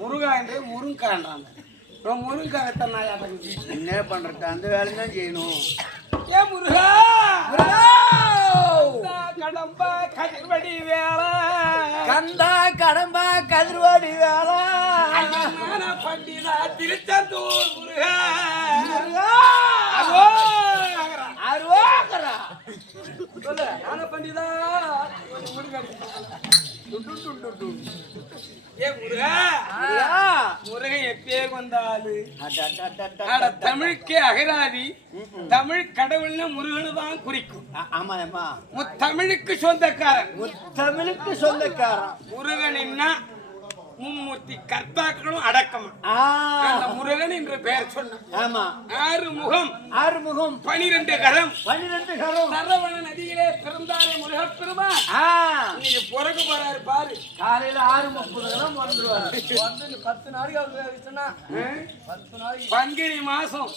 முருகா என்று முருங்கான்றாங்க. முருங்காகத்தான் நான் என்ன பண்றது? அந்த வேலையும் தான் செய்யணும். ஏன் முருகா கடம்பா கதிர்வடி வேலை கந்தா கடம்பா கதிர்வாடி வேலை பண்டிதா திருச்செந்தூர் முருகா சொல்லு நான பண்டிதா முருகன் எப்பேர் வந்தாலு தமிழுக்கே அகராதி. தமிழ் கடவுள்னு முருகனு தான் குறிக்கும். ஆமா முத்தமிழுக்கு சொந்தக்காரன். முத்தமிழுக்கு சொந்தக்காரன் முருகன் மும்மூர்த்தி கர்த்தாக்களும் அடக்கம். அந்த முருகன் என்று பெயர் சொன்ன. ஆமா 6 முகம் 12 கரம் 12 கரம். சரவண நதியிலே பிறந்தாரே முருகப்பெருமான். நீங்க பிறகு போறாரு பாரு. காலையில 6:30 வந்துருவாரு. வந்து 10 நாளைக்கு அவர் சொன்னா 10 நாளைக்கு பங்குனி மாசம்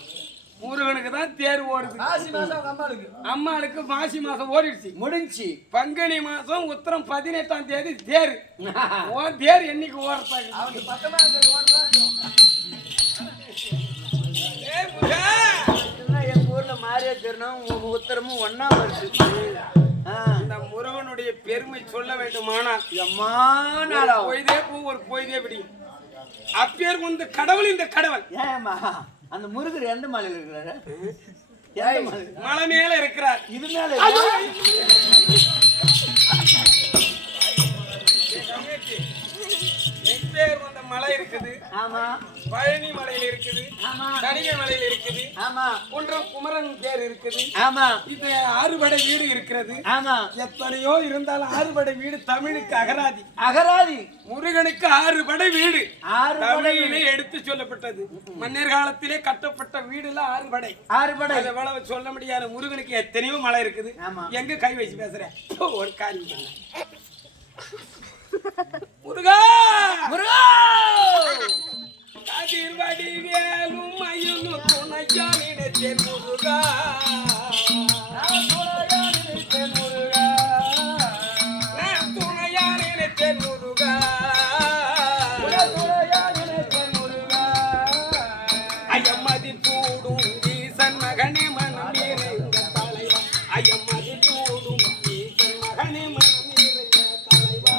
முருகனுக்கு தான் தேர் ஓடுது. மாசி மாசம் அம்மாளுக்கு மாசி மாசம் ஓடிடுச்சு முடிஞ்சு. பங்குனி மாசம் உத்தரம் 18ஆம் தேதி தேர். தேர் என்னைக்கு ஓடுறாங்க? எங்க ஊர்ல மாரியா திருநாள் உத்தரமும் ஒன்னா வருது. இந்த முருகனுடைய பெருமை சொல்ல வேண்டுமானால் பொய்தே பூ ஒரு பொய்தே விடியும். அப்பேர் வந்து கடவுள். இந்த கடவுள் ஏமா அந்த முருகர் எந்த மலையில இருக்கிறாரு? மலை மேல இருக்கிறார். இது மேல வந்த மலை இருக்குது. ஆமா பழனி மலையில இருக்குது. ஆமா தனிகை மலையில இருக்குது. ஆமா குன்றம் குமரன் தேர் இருக்குது. ஆமா இது 6 படை வீடு இருக்கிறது. ஆமா எத்தனையோ இருந்தாலும் 6 படை வீடு தமிழுக்கு அகராதி. அகராதி. முருகனுக்கு 6 படை வீடு தமிழிலே எடுத்து சொல்லப்பட்டது. மன்னர் காலத்திலே கட்டப்பட்ட வீடுல 6 படை. எவ்வளவு சொல்ல முடியாத முருகனுக்கு எத்தனையோ மலை இருக்குது. எங்க கை வச்சு பேசுறேன் ஒரு காரியம். முருகா முருகா கதிர்வடி வேலும் மயிலும் துணையானிடத்தேன் முருகா துணையானிடத்தேன் முருகா ஐயம்மதி கூடும் ஈசன் மகனே மனம் நிறைந்த தலைவா. ஐயம்மதி கூடும் ஈசன் மகனே மனம் நிறைந்த தலைவா.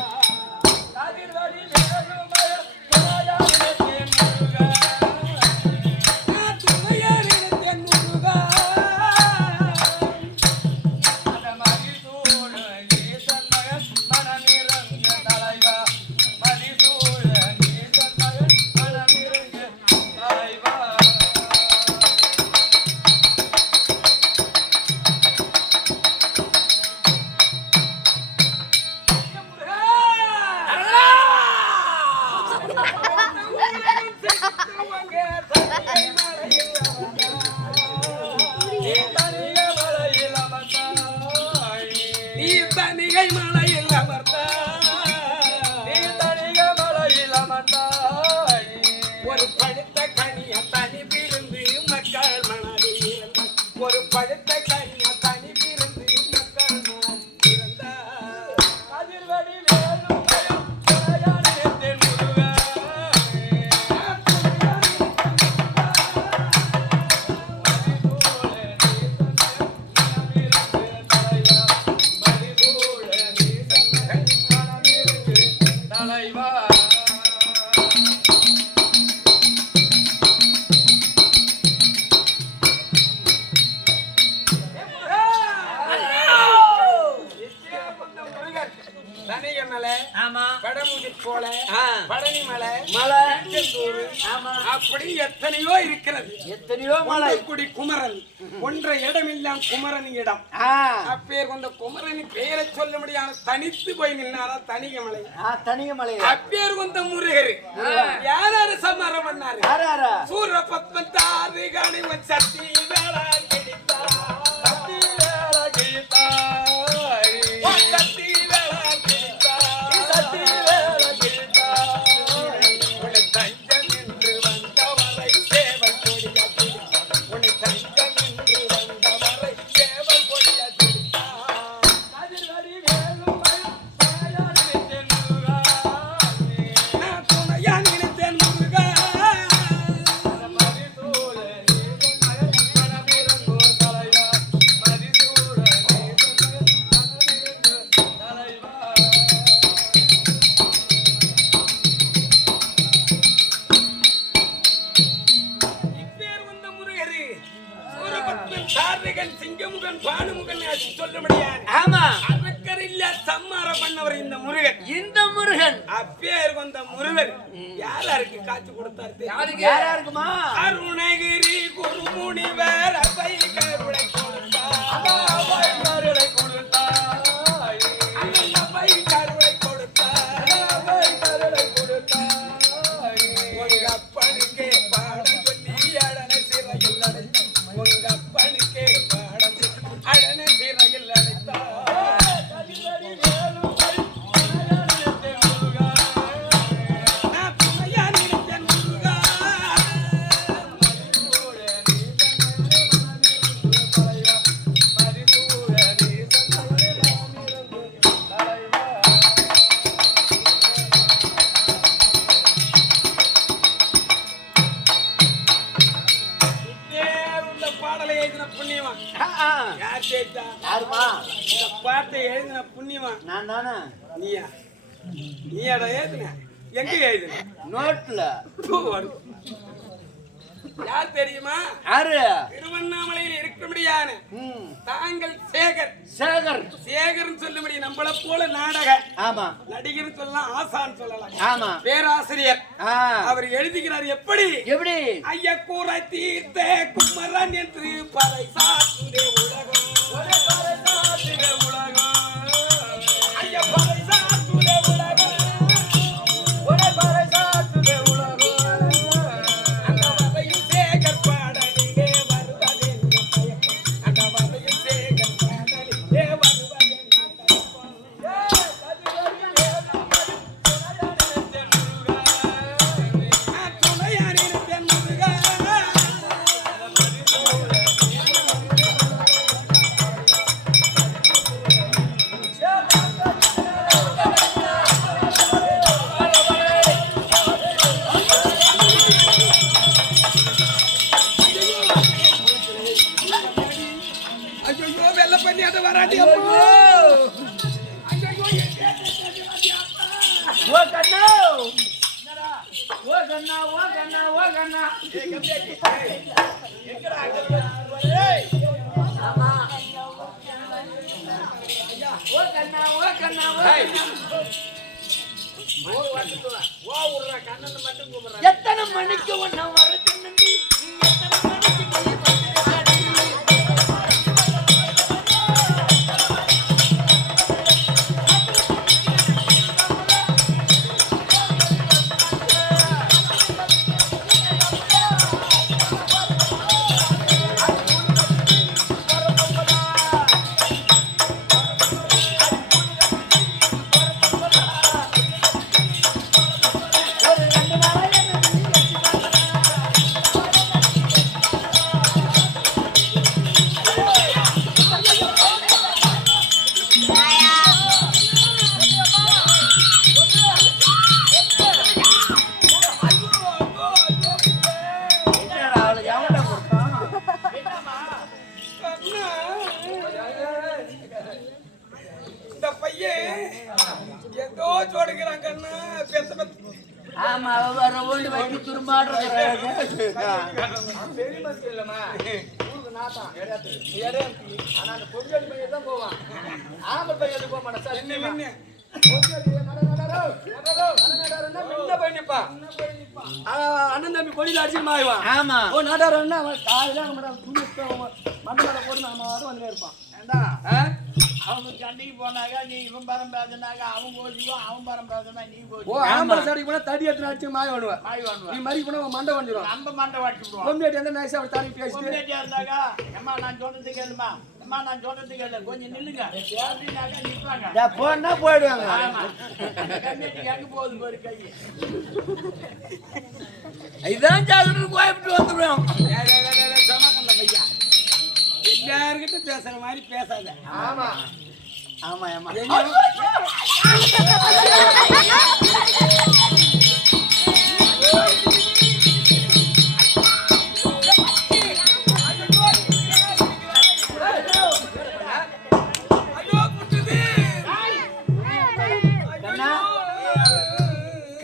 ஒரு பழுத்த கனிய தனி பிரிந்து மக்கள் மனதில் ஒரு பழுத்த கனிய தனி பிரிந்து மக்கள் மனதில் பழனி மலை மலை அப்படி எத்தனையோ இருக்கிறது. எத்தனையோ மலை. குடி குமரன் ஒன்ற இடமெல்லாம் குமரன் இடம். அப்பேர் கொண்ட குமரன் பெயரை சொல்ல முடியாத தனித்து போய் நின்னாரா தனிகை மலை. தனிகை மலை. அப்பேர் கொண்ட முருகர் யாராரு சமாரம் பண்ணாரு? சூர பத்மத்தாறு கணிவன் சக்தி வேளா கிடைத்தா சக்தி வேளா கிடைத்தா சக்தி வேளா கிடைத்தா சக்தி வேளா கிடைத்தா உன்னை தஞ்சம் என்று வந்தவரை சேவல் கொடியா கிடைத்தா உன்னை தஞ்சம் என்று வந்தவரை சேவல் கொடியா கிடைத்தா கதிர்வடி வேலும் மயம் சாயாடித்தேன் முருகா வந்த முருகர் யாருக்கு காட்சி கொடுத்தாரு? யாரா இருக்குமா? அருணகிரி குருமுனிவர் அவை கருணை கொடுத்தார். கருணை கொடுத்தார். அவை கருணை கொடுத்தார். கருணை கொடுத்தார். உங்க அப்பனுக்கே பாடம் சொல்லி அடனை சிறையில் அடைத்தார். உங்க அப்பனுக்கே பாடம் அடனை சிறையில் அடைத்தார். யாருமா? இந்த பாட்டை எழுதின புண்ணியவான் நான் தானே. நீயா? நீயாடா எழுதுன? எங்க எழுதுன? நோட்ல. யார் தெரியுமா? யாரு? திருவண்ணாமலையில் இருக்கிறபடியான தாங்கள் சேகர். சேகர்னு சொல்லும்படி நம்மள போல நாடக ஆமா நடிகர் சொல்லலாம், ஆசான் சொல்லலாம். ஆமா பேராசிரியர் அவர் எழுதுகிறார். எப்படி? ஐயா கூரை தீர்த்த குமரன் என்று பறைசாற்றுதே உலகம். ஐயா பறைசாற்றுதே உலகம். எத்தனை மணிக்கு ஒண்ணு வரது? இந்த பையன் ஏதோ சொல்லுகிறான் கண்ணா. ஆமா வர ஓடி வைக்க துரும்பாடுறாங்க. ஆனா அந்த பொங்கல் பையன் தான் போவான். ஆம்பல் பையன் போக மாட்டான். அண்ணன் தம்பி கொடியில் அடிச்சுமாயிவான். ஆமா ஓ நாட்டாரன்னா காலையில மண்டல போட்டு நாம வந்து இருப்பான். அவங்க சண்டைக்கு போனாங்க, நீ இவன் பரம் பேசினாங்க, அவன் கோச்சுக்குவான், அவன் பரம் பேசினா நீ கோச்சு. ஓ ஆம்பளை சண்டைக்கு போனா தடி எடுத்து அடிச்சு மாய் வாடுவேன். நீ மாதிரி போனா மண்டை வந்துடும். நம்ம மண்டை வாடிச்சுடுவோம். பொம்மியாட்டி வந்து நைஸா அப்படி தாண்டி பேசிட்டு பொம்மியாட்டியா இருந்தாங்க. அம்மா நான் சொல்றது கேளுமா, அம்மா நான் சொல்றது கேளு, கொஞ்சம் நில்லுங்க அப்படின்னாக்கா நிற்பாங்க. போனா போயிடுவாங்க. கம்மியாட்டி எங்க போகுது ஒரு கை. இதான் ஜாக்கிரதை கோயப்பட்டு வந்துடுவோம். சமக்கந்த பையா எல்லாருக்கிட்ட பேசுற மாதிரி பேசாத. ஆமா ஆமா ஆமா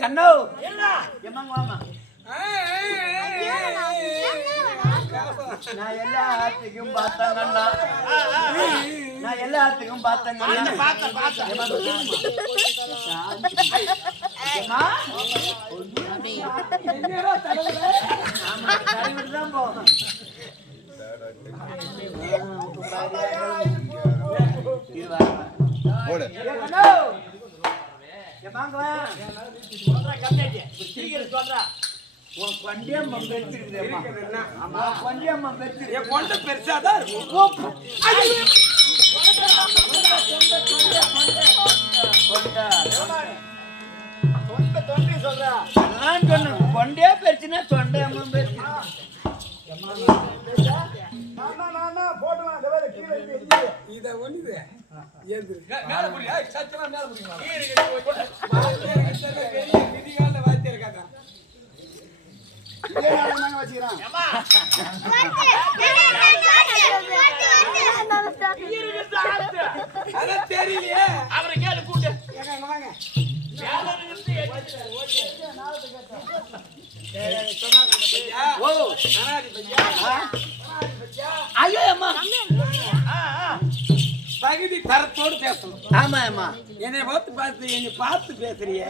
கண்ணோ எம்மாங்க வாமா நான் எல்லாத்துக்கும் பார்த்தங்கண்ணா நான் எல்லாத்துக்கும் பார்த்தங்கண்ணா தான் போகணும் பெருசாதான் கொண்டே பெருச்சுன்னா தொண்டை அம்மா பெருச்சு இத ஒண்ணுது மேல புரியா சத்தியமா மேல புரியுமா விதிகால வார்த்தை இருக்காதா வச்சுக்கிறான் அதான் தெரியலையே அவரை கேளு கூட்டு வாங்க ஐயோ அம்மா தகுதி தரத்தோடு பேசணும். ஆமா ஆமா என்னை பார்த்து பேசுறிய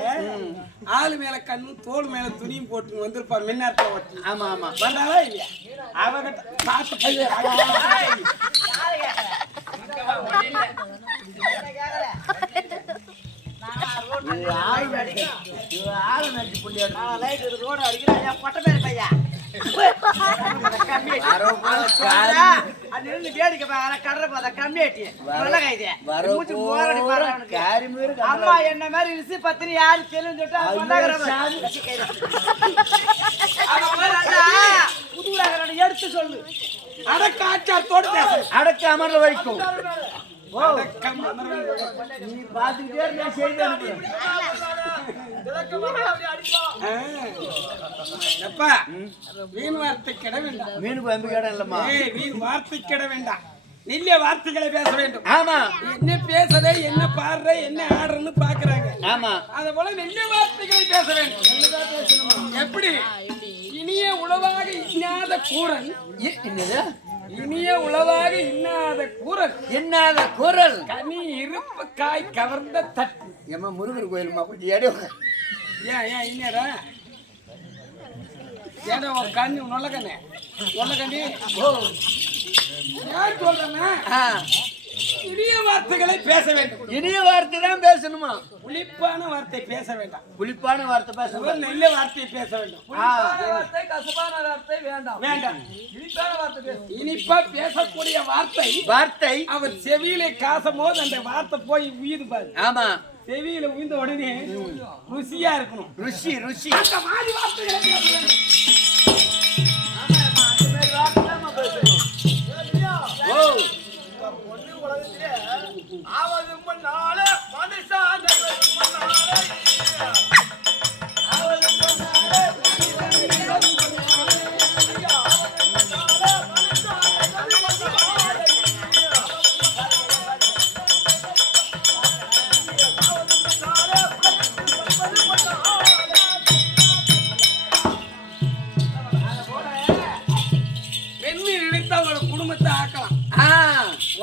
ஆளு மேல கண்ணு தோல் மேல துணியும் போட்டு வந்திருப்பா மின்னார்த்த ஓட்டி. ஆமா ஆமா வந்தாலா இல்லையா அவகிட்ட பார்த்து அம்மா என்ன மாதிரி ரிசி பத்தினி யாரு எடுத்து சொல்லு அடக்க ஆச்சாரத்தோடு பேசணும். அடக்க அமர்ல வைக்கும் அடக்கம் அமர்வு. நீ பாத்துக்கிட்டே செய்தி எப்பா வீண் வார்த்தை கிட வேண்டாம். மீனுக்கு வந்து கேடம் இல்லம்மா வீண் வார்த்தை கிட வேண்டாம். நல்ல வார்த்தைகளை பேச வேண்டும். ஆமா என்ன பேசுற என்ன பாடுற என்ன ஆடுறன்னு பாக்குறாங்க. ஆமா அத போல நல்ல வார்த்தைகளை பேச வேண்டும். எப்படி இனிய உளவாக இன்னாத கூறல் என்னது இனிய உளவாக இன்னாத கூறல் என்னாத குரல் கனி இருப்பு காய் கவர்ந்த தட்டு. ஏமா முருகர் கோயிலுமா கொஞ்சம் இடம் ஏன் இன்னடா ஏடா ஒரு கண்ணு நொல்ல கண்ணு ஓ யார் சொல்றேன்னா இனிய வார்த்தைகளை பேச வேண்டும். இனிய வார்த்தை தான் பேசணுமா புளிப்பான வார்த்தை பேச வேண்டாம். புளிப்பான வார்த்தை பேசணும் நல்ல வார்த்தையை பேச வேண்டும். கசப்பான வார்த்தை வேண்டாம் வேண்டாம் இனிப்பான வார்த்தை இனிப்பா பேசக்கூடிய வார்த்தை அவர் செவியில காசும் போது அந்த வார்த்தை போய் உயிர் பாரு. ஆமா செவியில உயிர்ந்த உடனே ருசியா இருக்கணும். ருசி அந்த மாதிரி வார்த்தைகளை பேச வேண்டும்.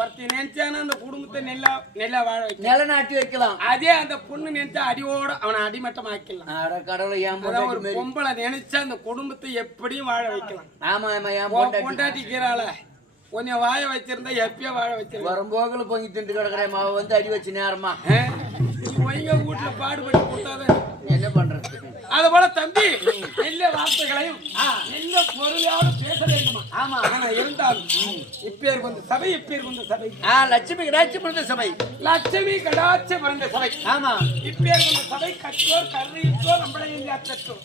ஒருத்தி நினைச்சானா அந்த குடும்பத்தை நெல்லா வாழ வைக்கலாம், நிலநாட்டி வைக்கலாம். அதே அந்த பொண்ணு நினைச்சா அடியோட அவனை அடிமட்டம் ஆக்கலாம். கடவுளை ஒரு பொம்பளை நினைச்சா அந்த குடும்பத்தை எப்படியும் வாழ வைக்கலாம். ஆமா ஆமா பொண்டாட்டிக்கிறாள கொஞ்சம் வாழ வச்சிருந்தா எப்பயோ வாழ வச்சிருக்க. வரும்போகுல பொங்கி திண்டு கிடக்குறேன் மாவை வந்து அடி வச்சு நேரமா ஒய்ங்க வீட்டுல பாடுபட்டு கொடுத்தாதான் என்ன பண்றது. அது போல தம்பி நல்ல வார்த்தைகளையும் நல்ல பொருளையோட பேச வேண்டுமா. ஆமா ஆனா இருந்தாலும் இப்பேர் வந்த சபை லட்சுமி கடாட்சி பிறந்த சபை லட்சுமி கடாட்சி பிறந்த சபை. ஆமா இப்பேர் வந்த சபை கற்றோர் கருணையிட்டோர் நம்மளையும் காத்தோர்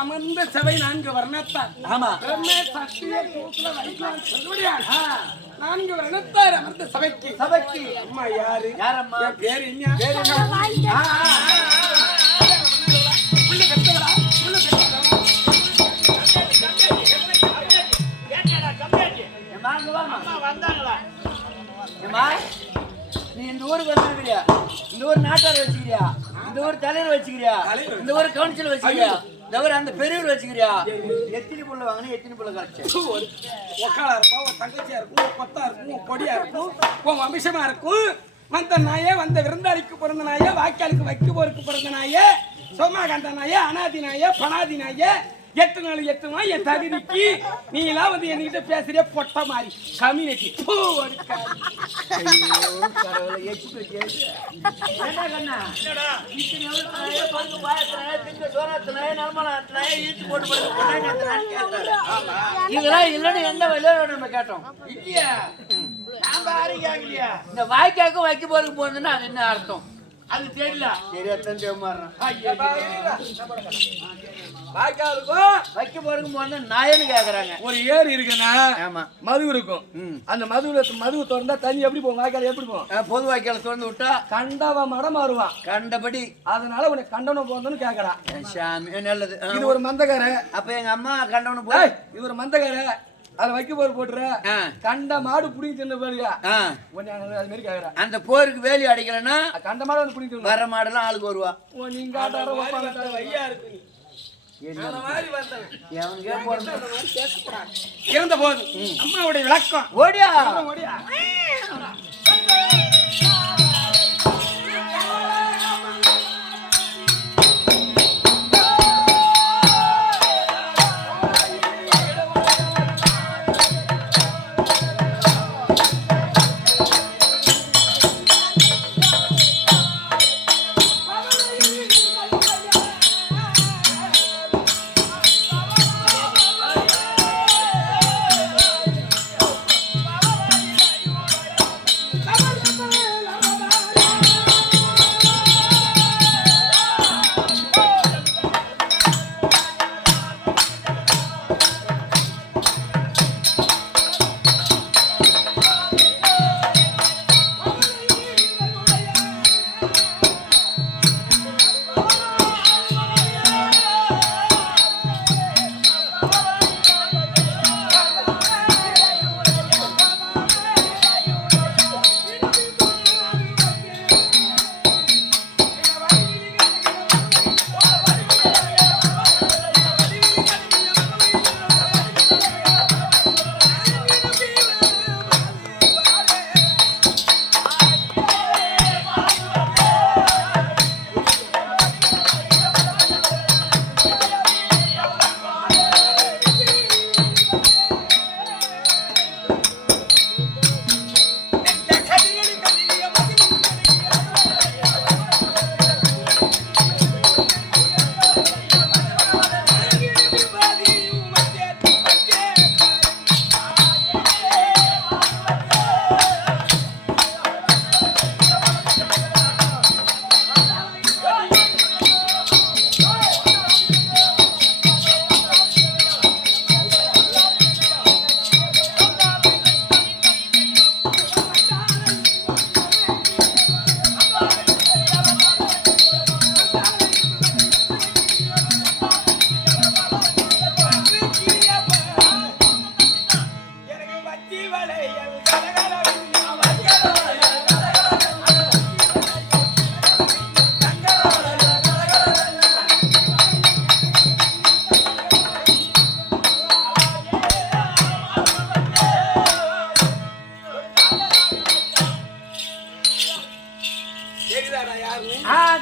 அமர்ந்த சபை 4 வர்ணத்தார். ஆமா பிரம்மே சத்திய தூக்குல வைக்கலாம் சொல்லுடியார் 4 வர்ணத்தார் அமர்ந்த சபைக்கு அம்மா யாரம்மா பேர் என்ன நீ இந்த ஊருக்கு வந்துருக்கிறியா, இந்த ஊர் நாட்டார் வச்சுக்கிறியா, இந்த ஊர் தலைவர் வச்சுக்கிறியா, இந்த ஊர் கவுன்சிலர் வச்சுக்கிறியா, தவிர அந்த பெரியவர் வச்சுக்கிறியா எத்தனை புள்ள வாங்கினா எத்தனை புள்ள கழிச்சு ஒக்காலா இருப்பா உன் தங்கச்சியா இருக்கும் உன் கொத்தா இருக்கும் உன் கொடியா இருக்கும் உன் வம்சமா இருக்கும் வந்த நாயே வந்த விருந்தாளிக்கு பிறந்த நாயே வாய்க்காலுக்கு வைக்க போருக்கு பிறந்த நாயே சோமாகாந்த நாயே அனாதி நாயே பனாதி நாயே 8 நாள் 8 நாள் என் தகுதிக்கு நீ எல்லாம் வந்து என்கிட்ட பேசுறிய பொட்ட மாதிரி கம்யூனிட்டி இதெல்லாம் இல்லன்னு எந்த வழியோட நம்ம கேட்டோம் இல்லையா நாம யாரும் கேட்கலையா இந்த வாய்க்காக்கும் வைக்க போறதுக்கு போறதுன்னா அது என்ன அர்த்தம் அது தெரியல தெரியாதான் தேமாறேன் வாய்க்காலுக்கும் வைக்க போறதுக்கு போறது நாயன்னு கேக்குறாங்க ஒரு ஏரி இருக்குன்னா ஆமா மது இருக்கும் அந்த மது திறந்தா தண்ணி எப்படி போகும் வாய்க்கால் எப்படி போகும் பொது வாய்க்கால திறந்து விட்டா கண்டவ மடம் மாறுவான் கண்டபடி அதனால உனக்கு கண்டனம் போகணும்னு கேக்குறான் சாமி நல்லது இது ஒரு மந்தக்கார அப்ப எங்க அம்மா கண்டவனு போய் இது ஒரு மந்தக்கார அதுல வைக்க போர் போட்டுற கண்ட மாடு புடிங்கி தின்னு பாருங்க அது மாதிரி கேக்குறேன் அந்த போருக்கு வேலி அடிக்கலன்னா கண்ட மாடு வந்து புடிங்கி வர மாடெல்லாம் ஆளுக்கு வருவா நீங்க வையா இருக்கு இருந்த போது அம்மாவுடைய விளக்கம் ஓடியா ஓடியா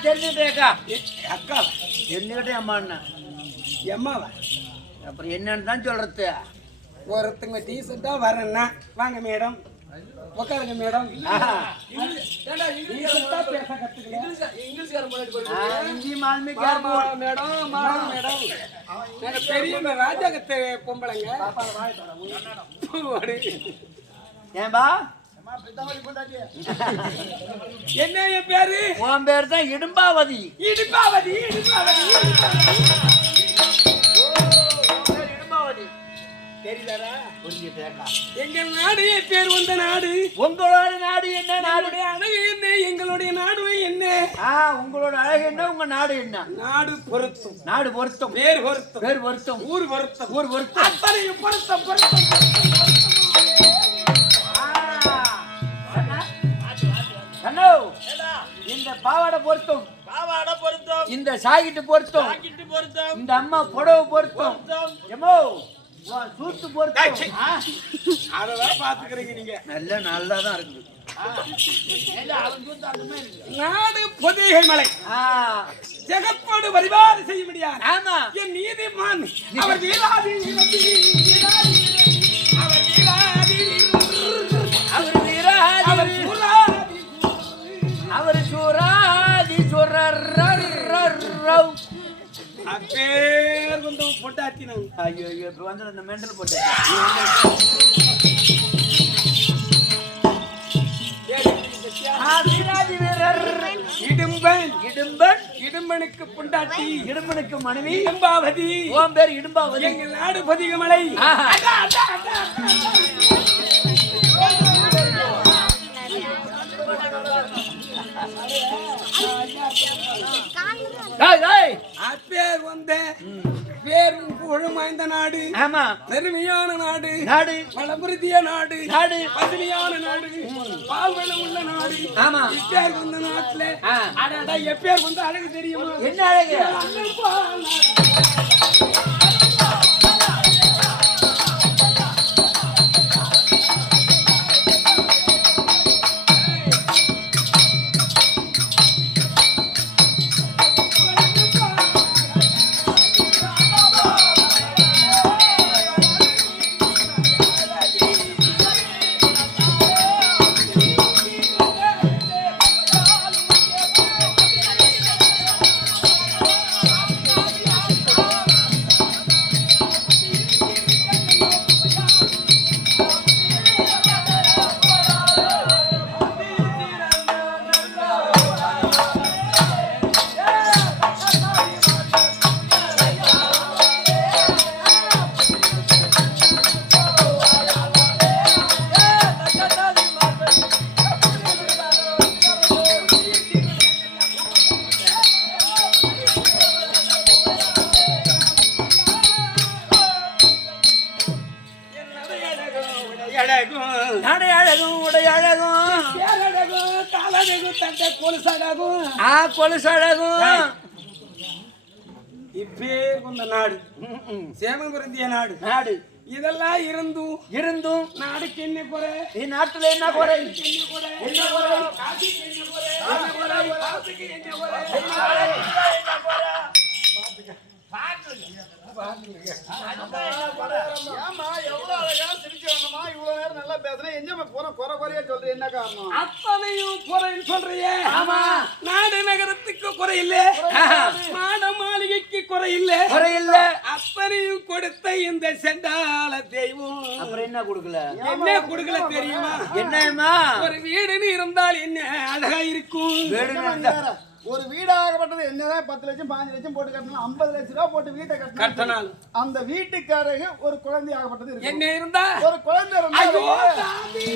தெரிஞ்சுட்டேக்கா அக்கா தெரிஞ்சுக்கிட்டே அம்மா என்ன எம்மாவா அப்புறம் என்னன்னு தான் சொல்றது ஒருத்தங்க டீசெண்டா வரேன்னா வாங்க மேடம் உட்காருங்க மேடம் பெரிய ராஜாகத்தை பொம்பளைங்க ஏன்பா என்ன என் பேரு உன் பேரு தான் இடும்பாவதி இடும்பாவதி இடும்பாவதி இடும்பாவதி தெரியுதாரா புரிஞ்சுட்டேக்கா எங்கள் நாடு பேர் வந்த நாடு உங்களோட நாடு என்ன நாடு அழகு என்ன எங்களுடைய நாடு என்ன உங்களோட அழகு என்ன உங்க நாடு என்ன நாடு பொருத்தம் நாடு பொருத்தம் பேர் பொருத்தம் பேர் பொருத்தம் ஊர் பொருத்தம் ஊர் பொருத்தம் அத்தனை பொருத்தம் பொருத்தம் அண்ணோ இந்த பாவாடை பொருத்தம் பாவாடை பொருத்தம் இந்த சாகிட்டு பொருத்தம் பாக்கிட்டு பொருத்தம் இந்த அம்மா புடவை பொருத்தம் பொருத்தம் எமோ உன் சூட்டு பொருத்தம் அதெல்லாம் பாத்துக்கிறீங்க நீங்க. நல்லா தான் இருக்குது அவன் சூத்து அந்த மாதிரி இருக்கு. நாடு பொதிகை மலை ஜெகத்தோடு பரிவாரம் செய்ய முடியாது. ஆமா என் நீதிமான் அவர் வீராதி அவர் வீராதி அவர் வீராதி அவர் சூராதி அவர் சூராதி சுரர்ரர்ரவ் அப்பேர் வந்து பொட்டாத்தினாங்க. ஐயோ இப்ப வந்து அந்த மெண்டல் போட்டு வீராதி வீரர் இடும்பன் இடும்பன் இடும்பனுக்கு பொண்டாட்டி இடும்பனுக்கு மனைவி இடும்பாவதி உன் பேர் இடும்பாவதி எங்கள் நாடு பொதிகை மலை. அப்பேர் வந்த பேரும் புகழும் வாய்ந்த நாடு. ஆமா பெருமையான நாடு. நாடு வளபுறுதிய நாடு. நாடு பசுமையான நாடு. பால்வளம் உள்ள நாடு. ஆமா இப்பேர் வந்த நாட்டுல அடடா எப்பேர் வந்து அழகு தெரியுமா? என்ன அழகு அண்ணன் பால் நாடு. நடை அழகும் உடை அழகும் பேரழகும் காலழகும் தட்டை கொலுசழகும் கொலுசழகும் இப்பேர் வந்த நாடு. சேமம் பொருந்திய நாடு. நாடு இதெல்லாம் இருந்தும் நாடுக்கு என்ன குறை? நாட்டுல என்ன குறை என்ன குறை? என்ன குறை காசிக்கு என்ன குறை? என்ன குறை? பாத்துக்கு என்ன குறை? ஏம்மா எவ்வளவு அழகா சிரிச்சு வரணுமா இவ்வளவு நேரம் நல்லா பேசுறேன் என்ன போற குறை குறையா சொல்றேன் என்ன காரணம் அத்தனையும் குறைன்னு சொல்றியே. ஆமா நாடு நகரத்துக்கு குறை இல்ல. மாட மாளிகைக்கு குறை இல்ல. குறை இல்ல அத்தனையும் கொடுத்த இந்த செண்டால தெய்வம் அப்புறம் என்ன கொடுக்கல என்ன கொடுக்கல தெரியுமா? என்னம்மா ஒரு வீடுன்னு இருந்தால் என்ன அழகா இருக்கும். வீடு ஒரு வீடாகப்பட்டது என்னதான் 10 லட்சம் 5 லட்சம் போட்டு கட்டணும் 50 லட்சம் ரூபாய் போட்டு வீட்டை கட்டணும். அந்த வீட்டுக்காரங்க ஒரு குழந்தை ஆகப்பட்டது இருக்கு. என்ன இருந்தா ஒரு குழந்தை இருந்தா ஐயோ சாமி.